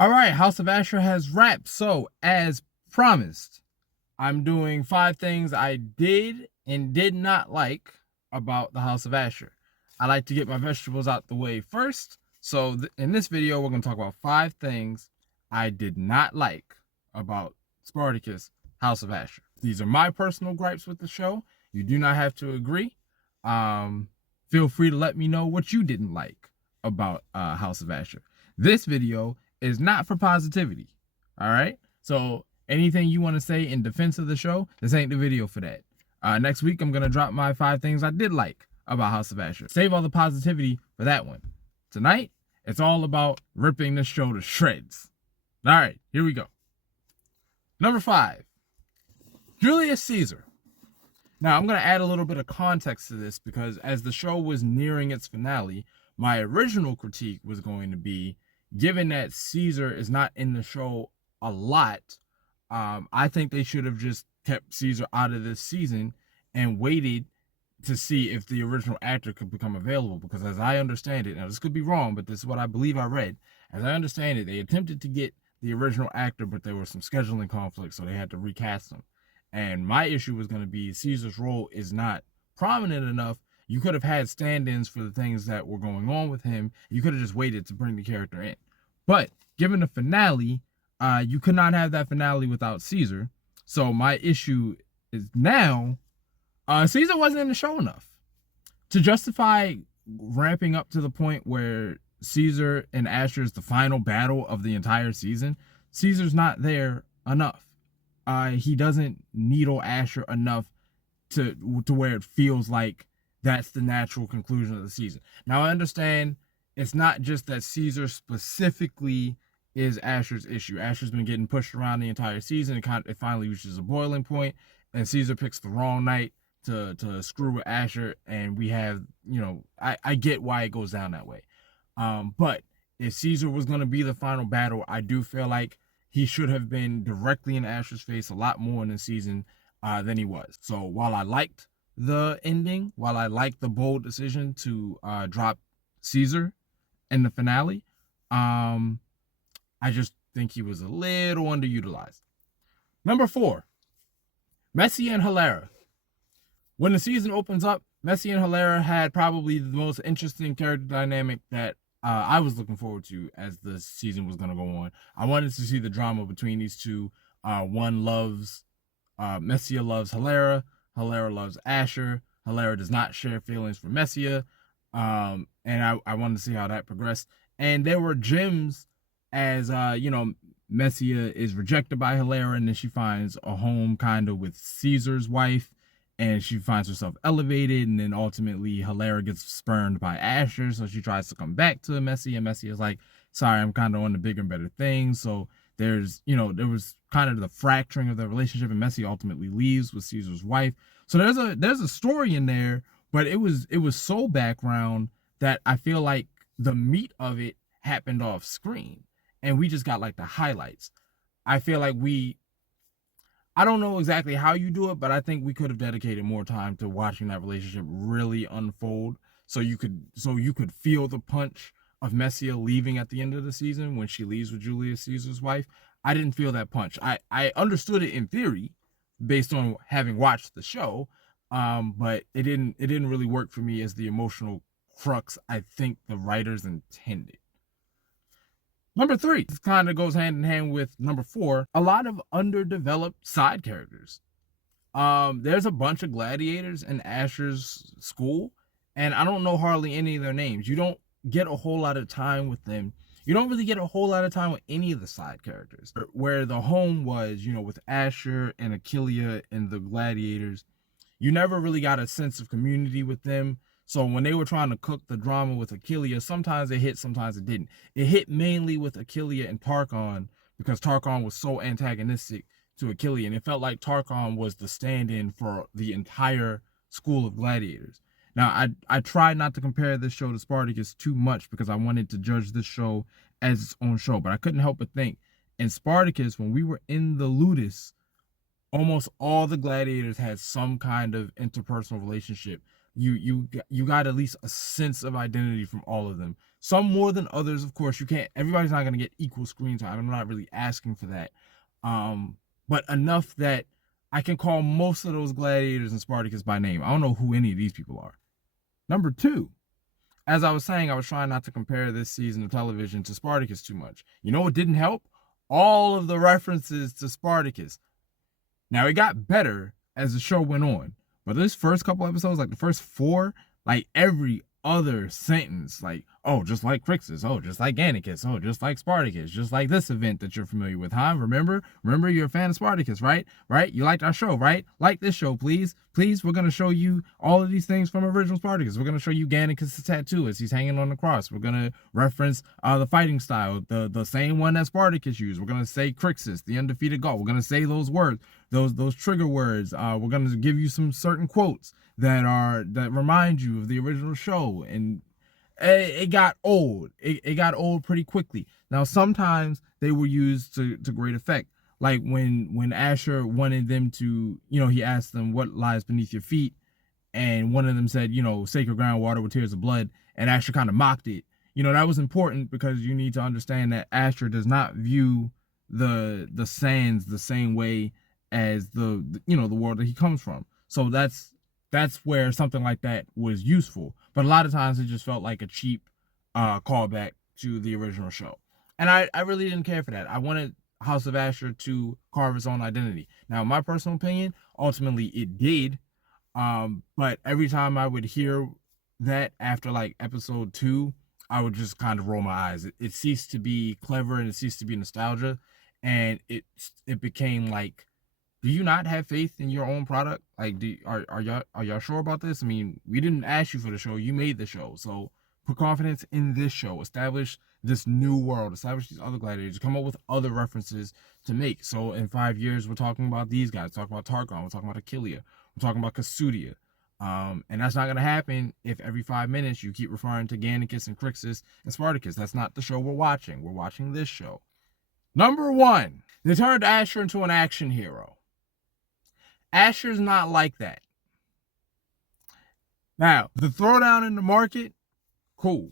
All right, House of Ashur has wrapped. So, as promised, I'm doing 5 things I did and did not like about the House of Ashur. I like to get my vegetables out the way first. So, in this video, we're going to talk about 5 things I did not like about Spartacus House of Ashur. These are my personal gripes with the show. You do not have to agree. Feel free to let me know what you didn't like about House of Ashur. This video is not for positivity. All right. So anything you want to say in defense of the show, this ain't the video for that. Next week, I'm going to drop my 5 things I did like about House of Ashur. Save all the positivity for that one. Tonight, it's all about ripping this show to shreds. All right, here we go. Number 5, Julius Caesar. Now, I'm going to add a little bit of context to this because as the show was nearing its finale, my original critique was going to be, given that Caesar is not in the show a lot, I think they should have just kept Caesar out of this season and waited to see if the original actor could become available. Because as I understand it, now this could be wrong, but this is what I believe I read. As I understand it, they attempted to get the original actor, but there were some scheduling conflicts, so they had to recast him. And my issue was going to be Caesar's role is not prominent enough. You could have had stand-ins for the things that were going on with him. You could have just waited to bring the character in. But given the finale, you could not have that finale without Caesar. So my issue is now, Caesar wasn't in the show enough to justify ramping up to the point where Caesar and Ashur is the final battle of the entire season. Caesar's not there enough. He doesn't needle Ashur enough to where it feels like that's the natural conclusion of the season. Now, I understand it's not just that Caesar specifically is Ashur's issue. Ashur's been getting pushed around the entire season. It finally reaches a boiling point, and Caesar picks the wrong night to screw with Ashur, and we have, I get why it goes down that way. But if Caesar was going to be the final battle, I do feel like he should have been directly in Ashur's face a lot more in the season than he was. So while I liked the ending, while I liked the bold decision to drop Caesar in the finale, I just think he was a little underutilized. Number 4, Messia and Hilera. When the season opens up, Messia and Hilera had probably the most interesting character dynamic that I was looking forward to as the season was going to go on. I wanted to see the drama between these two. Messia loves Hilera. Hilera loves Ashur. Hilera does not share feelings for Messia. And I wanted to see how that progressed. And there were gems as, Messia is rejected by Hilera, and then she finds a home kind of with Caesar's wife, and she finds herself elevated, and then ultimately Hilera gets spurned by Ashur, so she tries to come back to Messia, and Messia is like, sorry, I'm kind of on the bigger and better things. So there's, there was kind of the fracturing of the relationship, and Messia ultimately leaves with Caesar's wife. So there's a story in there, but it was so background that I feel like the meat of it happened off screen, and we just got like the highlights. I feel like I don't know exactly how you do it, but I think we could have dedicated more time to watching that relationship really unfold, so you could feel the punch of Messia leaving at the end of the season when she leaves with Julius Caesar's wife. I didn't feel that punch. I understood it in theory based on having watched the show, but it didn't really work for me as the emotional crux I think the writers intended. Number 3, this kind of goes hand in hand with number 4, a lot of underdeveloped side characters. There's a bunch of gladiators in Ashur's school, and I don't know hardly any of their names. You don't get a whole lot of time with them. You don't really get a whole lot of time with any of the side characters. Where the home was, with Ashur and Achilles and the gladiators, you never really got a sense of community with them. So when they were trying to cook the drama with Achilles, sometimes it hit, sometimes it didn't. It hit mainly with Achilles and Tarchon because Tarchon was so antagonistic to Achilles, and it felt like Tarchon was the stand-in for the entire school of gladiators. Now, I tried not to compare this show to Spartacus too much because I wanted to judge this show as its own show, but I couldn't help but think, in Spartacus, when we were in the Ludus, almost all the gladiators had some kind of interpersonal relationship. you got at least a sense of identity from all of them. Some more than others, of course. You can't. Everybody's not gonna get equal screen time. I'm not really asking for that. But enough that I can call most of those gladiators and Spartacus by name. I don't know who any of these people are. Number two, as I was saying, I was trying not to compare this season of television to Spartacus too much. You know what didn't help? All of the references to Spartacus. Now, it got better as the show went on, but this first couple episodes, like the first four, like every other sentence, like, oh, just like Crixus, oh, just like Gannicus, oh, just like Spartacus, just like this event that you're familiar with, huh? Remember you're a fan of Spartacus, right? You liked our show, right? Like this show, please. We're going to show you all of these things from original Spartacus. We're going to show you Gannicus' tattoo as he's hanging on the cross. We're going to reference the fighting style, the same one that Spartacus used. We're going to say Crixus, the undefeated Gaul. We're going to say those words, those trigger words. We're going to give you some certain quotes that remind you of the original show, and it got old. It got old pretty quickly. Now, sometimes they were used to great effect, like when Ashur wanted them to, he asked them what lies beneath your feet, and one of them said, sacred groundwater with tears of blood, and Ashur kind of mocked it. That was important because you need to understand that Ashur does not view the sands the same way as the world that he comes from. So that's where something like that was useful. But a lot of times it just felt like a cheap callback to the original show. And I really didn't care for that. I wanted House of Ashur to carve its own identity. Now, in my personal opinion, ultimately it did. But every time I would hear that after like episode 2, I would just kind of roll my eyes. It ceased to be clever and it ceased to be nostalgia. And it became like, do you not have faith in your own product? Like, are y'all sure about this? I mean, we didn't ask you for the show. You made the show. So put confidence in this show. Establish this new world. Establish these other gladiators. Come up with other references to make. So in 5 years, we're talking about these guys. We're talking about Targon. We're talking about Aquileia. We're talking about Casudia. And that's not going to happen if every 5 minutes you keep referring to Gannicus and Crixus and Spartacus. That's not the show we're watching. We're watching this show. Number 1, they turned Ashur into an action hero. Ashur's not like that. Now, the throwdown in the market, cool.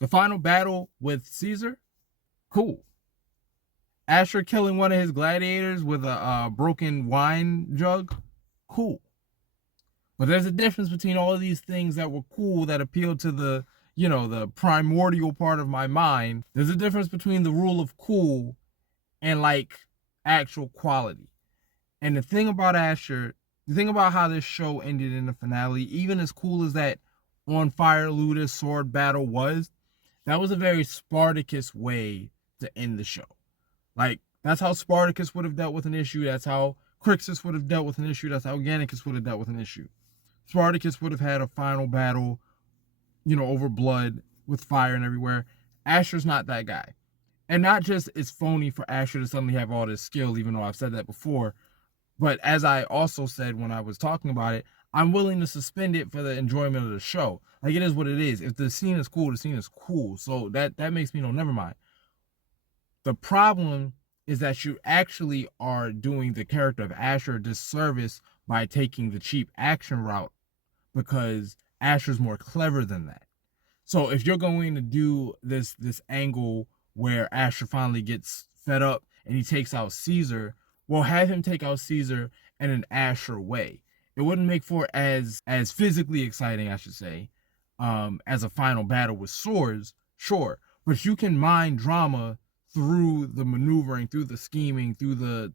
The final battle with Caesar, cool. Ashur killing one of his gladiators with a broken wine jug, cool. But there's a difference between all of these things that were cool, that appealed to the primordial part of my mind. There's a difference between the rule of cool and like actual quality. And the thing about Ashur, the thing about how this show ended in the finale, even as cool as that on fire Ludus sword battle was, that was a very Spartacus way to end the show. Like, that's how Spartacus would have dealt with an issue. That's how Crixus would have dealt with an issue. That's how Gannicus would have dealt with an issue. Spartacus would have had a final battle, over blood with fire and everywhere. Ashur's not that guy. And not just it's phony for Ashur to suddenly have all this skill, even though I've said that before. But as I also said when I was talking about it, I'm willing to suspend it for the enjoyment of the show. Like, it is what it is. If the scene is cool, the scene is cool. So that makes me know, never mind. The problem is that you actually are doing the character of Ashur a disservice by taking the cheap action route, because Ashur's more clever than that. So if you're going to do this angle where Ashur finally gets fed up and he takes out Caesar, well, have him take out Caesar in an Ashur way. It wouldn't make for as physically exciting, I should say, as a final battle with swords, sure. But you can mine drama through the maneuvering, through the scheming, through the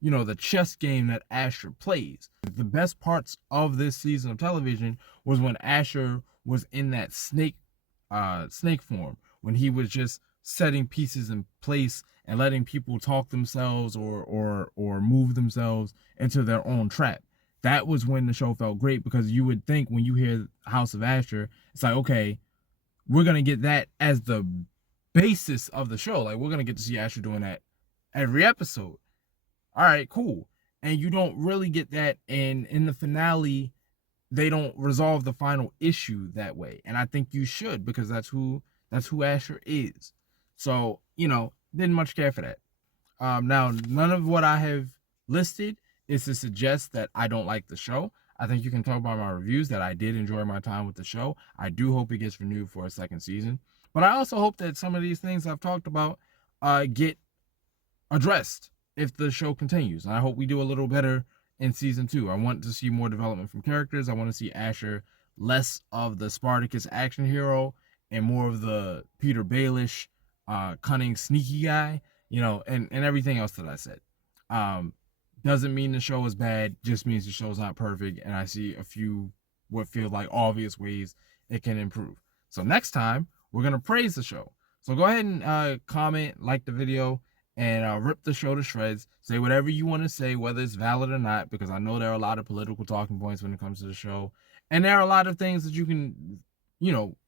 the chess game that Ashur plays. The best parts of this season of television was when Ashur was in that snake form, when he was just setting pieces in place and letting people talk themselves or move themselves into their own trap. That was when the show felt great, because you would think when you hear House of Ashur, it's like, okay, we're going to get that as the basis of the show. Like, we're going to get to see Ashur doing that every episode. All right, cool. And you don't really get that in the finale. They don't resolve the final issue that way. And I think you should, because that's who Ashur is. So, didn't much care for that. Now, none of what I have listed is to suggest that I don't like the show. I think you can tell by my reviews that I did enjoy my time with the show. I do hope it gets renewed for a second season. But I also hope that some of these things I've talked about get addressed if the show continues. And I hope we do a little better in season 2. I want to see more development from characters. I want to see Ashur less of the Spartacus action hero and more of the Peter Baelish, cunning, sneaky guy, and everything else that I said. Doesn't mean the show is bad, just means the show's not perfect, and I see a few what feel like obvious ways it can improve. So next time, we're going to praise the show. So go ahead and comment, like the video, and rip the show to shreds. Say whatever you want to say, whether it's valid or not, because I know there are a lot of political talking points when it comes to the show. And there are a lot of things that you can,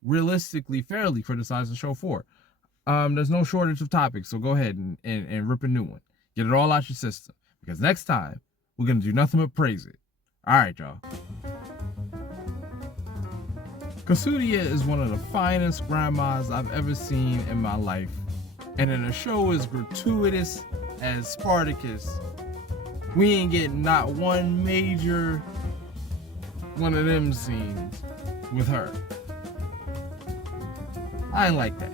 realistically, fairly criticize the show for. There's no shortage of topics, so go ahead and rip a new one. Get it all out your system. Because next time, we're going to do nothing but praise it. All right, y'all. Kasudia is one of the finest grandmas I've ever seen in my life. And in a show as gratuitous as Spartacus, we ain't getting not one major one of them scenes with her. I ain't like that.